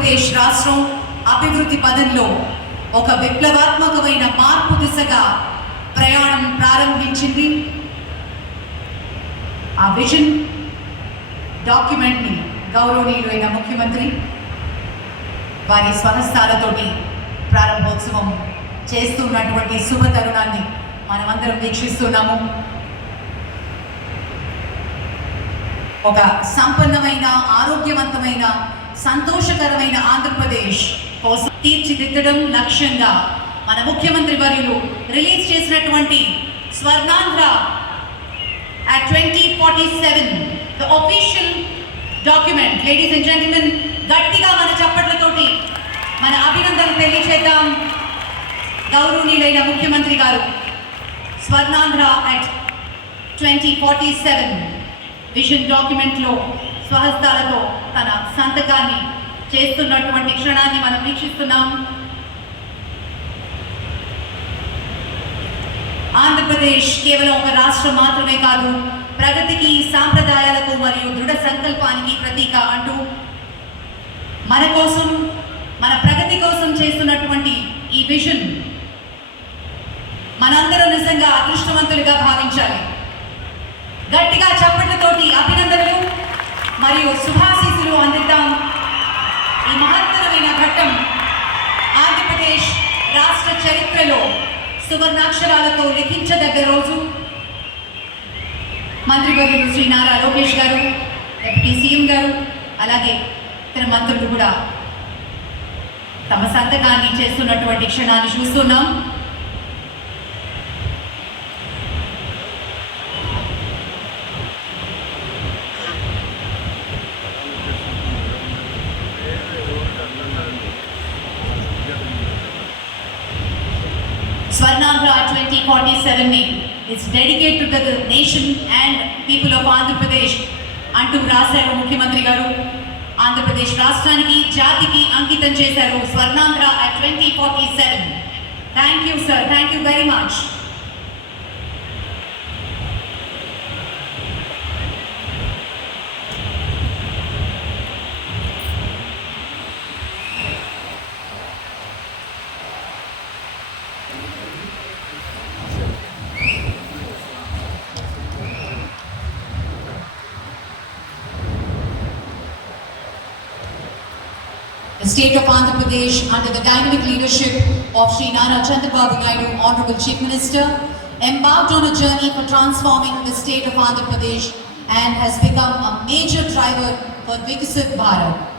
ఆంధ్రప్రదేశ్ రాష్ట్రం అభివృద్ధి పదంలో ఒక విప్లవాత్మకమైన మార్పు దిశగా ప్రయాణం ప్రారంభించింది. ఆ విజన్ డాక్యుమెంట్ని గౌరవనీయులైన ముఖ్యమంత్రి వారి స్వహస్తాలతోటి ప్రారంభోత్సవం చేస్తున్నటువంటి శుభ తరుణాన్ని మనమందరం వీక్షిస్తున్నాము. ఒక సంపన్నమైన ఆరోగ్యవంతమైన సంతోషకరమైన ఆంధ్రప్రదేశ్ కోసం తీర్చిదిద్దడం లక్ష్యంగా మన ముఖ్యమంత్రి వర్యులు రిలీజ్ చేసినటువంటి Swarnandhra at 2047 the official document. Ladies and gentlemen గట్టిగా మన చప్పట్లతోటి మన అభినందనలు తెలియచేద్దాం. గౌరవనీయులైన ముఖ్యమంత్రి గారు Swarnandhra at twenty forty seven vision డాక్యుమెంట్లో స్వహస్తాలతో తన సంతకాన్ని చేస్తున్నటువంటి క్షణాన్ని మనం వీక్షిస్తున్నాం. ఆంధ్రప్రదేశ్ కేవలం ఒక రాష్ట్రం మాత్రమే కాదు ప్రగతికి సాంప్రదాయాలకు మరియు దృఢ సంకల్పానికి ప్రతీక అంటూ మన కోసం మన ప్రగతి కోసం చేస్తున్నటువంటి ఈ విజన్ మనందరం నిజంగా అదృష్టవంతులుగా భావించాలి. గట్టిగా చప్పట్లతోటి అభినందనలు. మరియు శుభాశీసులు అందిద్దాం. ఈ మహత్తరమైన ఘట్టం ఆంధ్రప్రదేశ్ రాష్ట్ర చరిత్రలో సువర్ణాక్షరాలతో లిఖించదగ్గ రోజు. మంత్రివర్యులు శ్రీ నారా లోకేష్ గారు డిప్యూటీ సీఎం గారు అలాగే ఇతర మంత్రులు కూడా తమ సంతకాన్ని చేస్తున్నటువంటి క్షణాన్ని చూస్తున్నాం. Swarnandhra 2047 ని is dedicated to the nation and people of Andhra Pradesh. అంటూ రాశారు ముఖ్యమంత్రి గారు. ఆంధ్రప్రదేశ్ రాష్ట్రానికి జాతికి అంకితం చేశారు Swarnandhra at twenty forty seven. Thank you sir thank you very much The state of Andhra Pradesh, under the dynamic leadership of Sri Nara Chandrababu Naidu, Honorable Chief Minister, embarked on a journey for transforming the state of Andhra Pradesh and has become a major driver for Viksit Bharat.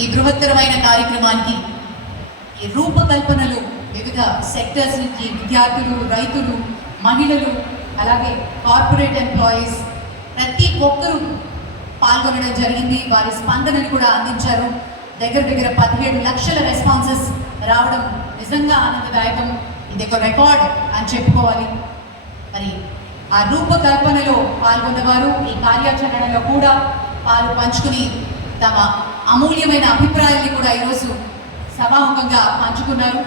ఈ బృహత్తరమైన కార్యక్రమానికి ఈ రూపకల్పనలు వివిధ sectors నుంచి విద్యార్థులు రైతులు మహిళలు అలాగే corporate employees ప్రతి ఒక్కరూ పాల్గొనడం జరిగింది. వారి స్పందనలు కూడా అందించారు. దగ్గర దగ్గర పదిహేడు లక్షల రెస్పాన్సెస్ రావడం నిజంగా ఆనందదాయకం. ఇది ఒక రికార్డ్ అని చెప్పుకోవాలి. మరి ఆ రూపకల్పనలో పాల్గొన్నవారు ఈ కార్యాచరణలో కూడా పాలు పంచుకుని తమ అమూల్యమైన అభిప్రాయాన్ని కూడా ఈరోజు సభాముఖంగా పంచుకున్నారు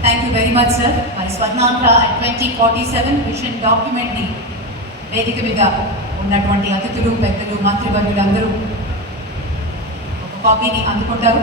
thank you very much sir మరి Swarnandhra twenty forty seven vision డాక్యుమెంట్ని వేదిక మీద ఉన్నటువంటి అతిథులు పెద్దలు మంత్రివర్యులు అందరూ ఒక కాపీని అందుకుంటారు.